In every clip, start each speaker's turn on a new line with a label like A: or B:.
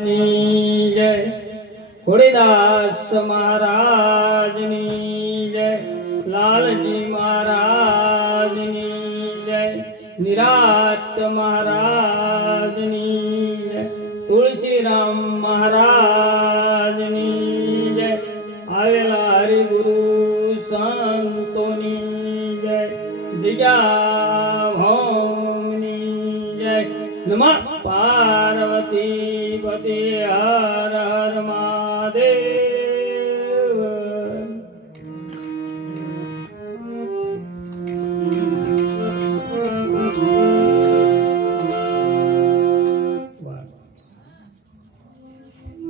A: જય ખોડીદાસ મહારાજની જય લાલજી મહારાજની જય નિરાત મહારાજની જય તુલસીરામ મહારાજની પતિ હર હર મહાદેવ.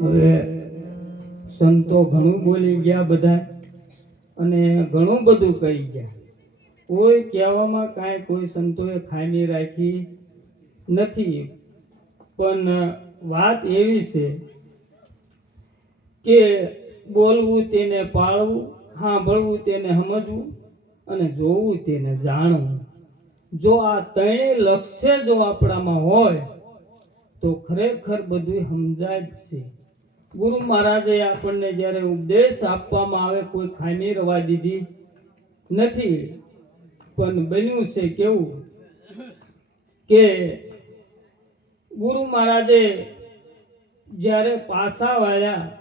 A: હવે સંતો ઘણું બોલી ગયા બધા અને ઘણું બધું કહી ગયા. કોઈ કહેવામાં કાંઈ કોઈ સંતોએ ખામી રાખી નથી, પણ વાત એવી છે કે બોલવું તેને પાળવું, સાંભળવું તેને સમજવું અને જોવું તેને જાણવું. જો આ ત્રણેય લક્ષ્ય જો આપણામાં હોય, તો ખરેખર બધું સમજાય જ છે. ગુરુ મહારાજે આપણને જ્યારે ઉપદેશ આપવામાં આવે, કોઈ ખામી રવા દીધી નથી. પણ બન્યું છે કેવું? કે ગુરુ મહારાજે જ્યારે પાછા વાળ્યા,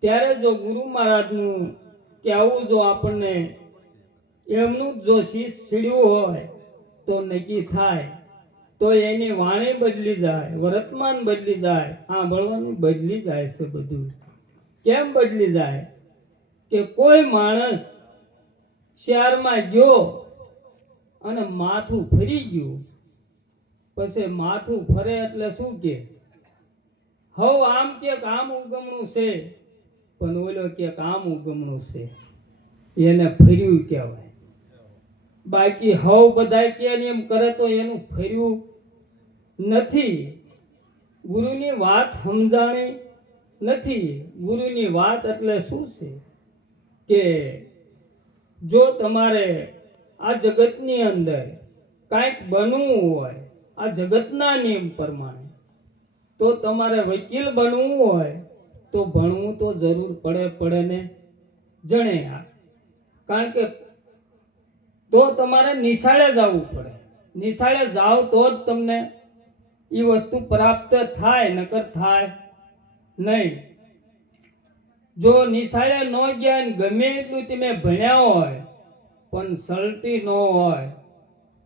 A: ત્યારે જો ગુરુ મહારાજનું કહેવું જો આપણને, એમનું જ સીડ્યું હોય, તો નક્કી થાય. તો એની વાણી બદલી જાય, વર્તમાન બદલી જાય, સાંભળવાનું બદલી જાય છે બધું. કેમ બદલી જાય? કે કોઈ માણસ શહેરમાં ગયો અને માથું ફરી ગયું. પછી માથું ફરે એટલે શું કે? હવ આમ કે આમ ઉગમણું છે. પણ ઓલો કે આમ ઉગમણું છે. એને ફર્યું કહેવાય. બાકી હવ બધાય કે એમ કરે તો એનું ફર્યું નથી. ગુરુની વાત સમજાણી નથી. ગુરુની વાત એટલે શું છે? કે જો તમારે આ જગતની અંદર કાંઈક બનવું હોય આ જગતના નિયમ પ્રમાણે. તો તમારે વકીલ બનવું હોય, તો ભણવું તો જરૂર પડે પડે ને જણે આ. કારણ કે તો તમારે નિશાળે જવું પડે. નિશાળે જાઓ તો જ તમને એ વસ્તુ પ્રાપ્ત થાય, નકર થાય નહીં. જો નિશાળે ન ગયા ગમે એટલું તમે ભણ્યા હોય, પણ સલટી ન હોય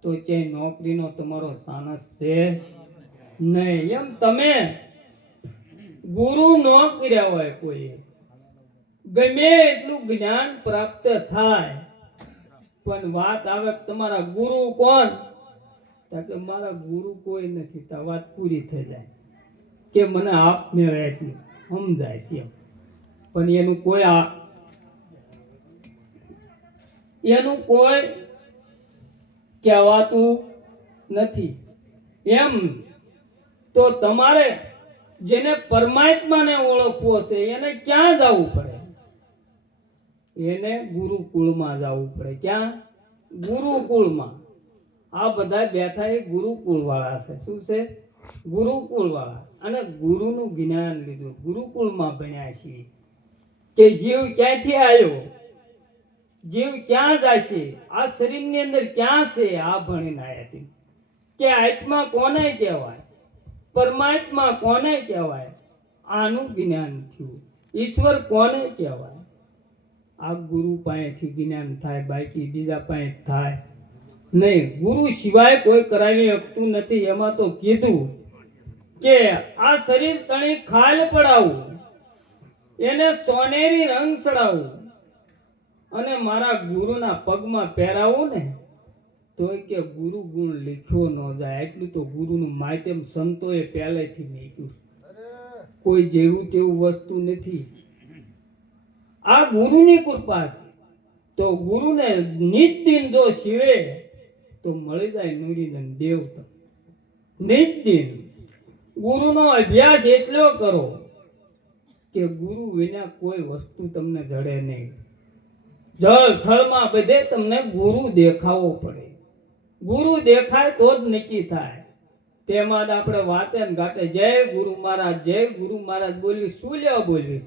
A: તો ક્યાંય નોકરીનો તમારો સાનસ છે નહીં. એમ તમે ગુરુ ન કર્યા હોય કોઈ ગમે એટલું જ્ઞાન પ્રાપ્ત થાય. પણ વાત આવે તમારા ગુરુ કોણ? કે મારા ગુરુ કોઈ નથી. તો વાત પૂરી થઈ જાય. કે મને આપ મેળે એટલું. સમજાય છે એમ. પણ એનું કોઈ આ એનું કોઈ કહેવાતું નથી. એમ તો તમારે જેને પરમાત્માને ઓળખવો છે, એને ક્યાં જવું પડે? એને ગુરુકુળમાં જવું પડે. ક્યાં? ગુરુકુળમાં. આ બધા બેઠા એ ગુરુકુળ વાળા છે. શું છે? ગુરુકુળ વાળા અને ગુરુનું જ્ઞાન લીધું. ગુરુકુળમાં ભણ્યા છીએ. કે જીવ ક્યાંથી આવ્યો? જીવ ક્યાં જશે? આ શરીરની અંદર ક્યાં છે? આ ભણીને આવ્યા કે આત્મા કોને કહેવાય? પરમાત્મા કોને કહેવાય? આનું જ્ઞાન થયું. ઈશ્વર કોને કહેવાય? આ ગુરુ પાસેથી જ્ઞાન થાય, બાકી બીજા પાસે થાય નહીં. ગુરુ સિવાય કોઈ કરાવી શકતું નથી. એમાં તો કીધું કે આ શરીર તણી ખાલ પડાવવું એને સોનેરી રંગ ચડાવવું અને મારા ગુરુના પગમાં પહેરાવું ને તો કે ગુરુ ગુણ લીખ્યો ન જાય. એટલું તો ગુરુનું માધ્યમ સંતોએ પહેલેથી મેક્યું. કોઈ જેવું તેવું વસ્તુ નથી. આ ગુરુની કૃપા છે. તો ગુરુને નિત દિન જો શિવે, તો મળી જાય નુરીધન દેવતા નિત દિન. ગુરુનો અભ્યાસ એટલો કરો કે ગુરુ વિના કોઈ વસ્તુ તમને જડે નહીં. જળ થળમાં બધે તમને ગુરુ દેખાવો પડે. ગુરુ દેખાય તો જ નક્કી થાય. તેમાં જ આપણે વાતે ગાટે જય ગુરુ મહારાજ, જય ગુરુ મહારાજ બોલવી શું લેવા બોલવી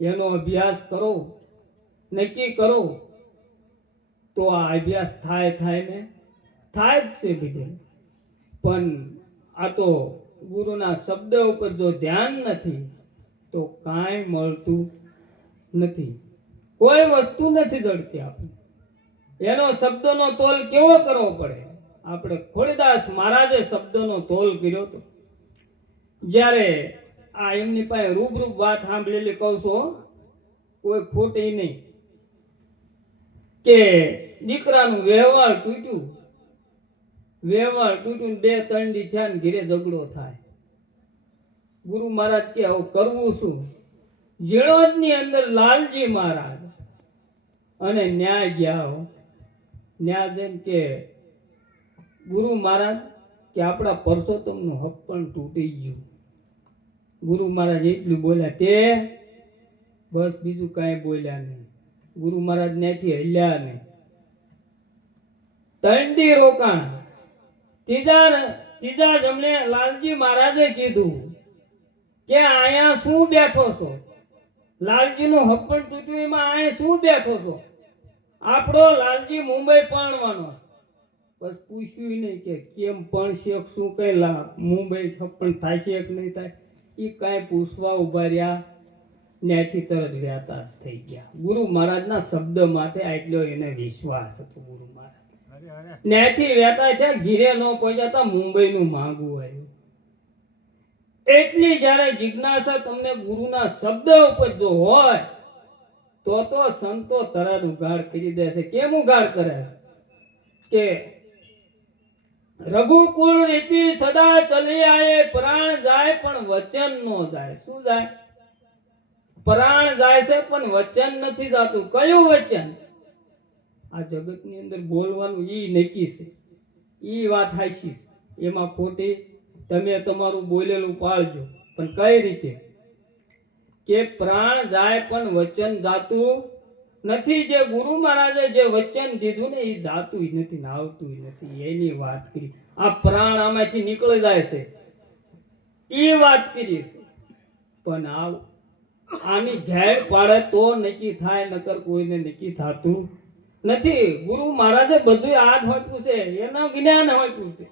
A: એનો અભ્યાસ કરો. નક્કી કરો. તો આ અભ્યાસ થાય થાય ને? થાય જ છે બીજે પણ આ તો ગુરુના શબ્દ ઉપર જો ધ્યાન નથી, તો કાંઈ મળતું નથી. કોઈ વસ્તુ નથી જડતી આપણે. એનો શબ્દનો તોલ કેવો કરવો પડે? આપણે ખોડીદાસ મહારાજે શબ્દનો તોલ કર્યો હતો. જ્યારે આ એમની પાસે રૂબરૂ વાત સાંભળેલી કહું છું કોઈ ખોટી નહીં. કે દીકરાનું વ્યવહાર તૂટ્યું. વ્યવહાર તૂટ્યું બે ત્રણ દી થયા ને ઘીરે ઝઘડો થાય. ગુરુ મહારાજ કે હવે કરવું શું જીણવદની અંદર લાલજી મહારાજ અને ન્યાય ગયા હો. ન્યાય જઈને કે ગુરુ મહારાજ કે આપણા પરસોત્તમનું હક પણ તૂટી ગયું. ગુરુ મહારાજ એટલું બોલ્યા, તે બસ બીજું કાંઈ બોલ્યા નહીં. ગુરુ મહારાજ ત્યાંથી હલ્યા નહીં. તંડી રોકાણ. ત્રીજા ત્રીજા જમણે લાલજી મહારાજે કીધું કે અહીંયા શું બેઠો છો? લાલજીનું હક પણ તૂટ્યું, એમાં અહીંયા શું બેઠો છો? આપણો લાલજી મુંબઈ પાણવાનો બસ પૂછ્યું નહીં કે કેમ પણ શું કઈ લા મુંબઈ છપ્પન થાય છે કે નહીં થાય? એ કાંઈ પૂછવા ઊભા રહ્યા ત્યાંથી તરત વ્યાતા થઈ ગયા. ગુરુ મહારાજના શબ્દ માટે આટલો એને વિશ્વાસ હતો ગુરુ મહારાજ. ત્યાંથી વ્યાતા થયા ઘીરે ન પહોંચ્યા મુંબઈનું માંગવું આવ્યું. એટલી જ્યારે જિજ્ઞાસા તમને ગુરુના શબ્દ ઉપર જો હોય તો તો સંતો તરત ઉઘાડ કરી દેશે કેમ ઉઘાડ કરે છે? કે રઘુકુળ રીતિ સદા ચલી આયે, પ્રાણ જાય પણ વચન નો જાય. શું જાય? પ્રાણ જાય છે પણ વચન નથી જાતું. કયું વચન? આ જગતની અંદર બોલવાનું ઈ નક્કી છે. ઈ વાત હાચી છે. એમાં ખોટી તમે તમારું બોલેલું પાળજો. પણ કઈ રીતે? કે પ્રાણ જાય પણ વચન જાતું નથી. જે ગુરુ મહારાજે જે વચન દીધું ને એ જાતું નથી આવતું નથી. એની વાત કરી. આ પ્રાણ આમાંથી નીકળી જાય છે. એ વાત કરી છે. પણ આ આની ઘેર પાડે તો નક્કી થાય, નકર કોઈને નક્કી થતું નથી. ગુરુ મહારાજે બધું હાથ હોટવું છે. એના જ્ઞાન હોટવું છે.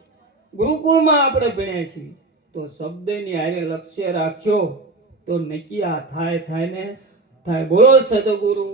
A: ગુરુકુળમાં આપણે ભણ્યા છીએ. તો શબ્દની હારે લક્ષ્ય રાખજો. તો નક્કી આ થાય થાય ને? થાય. બોલો સદગુરુ.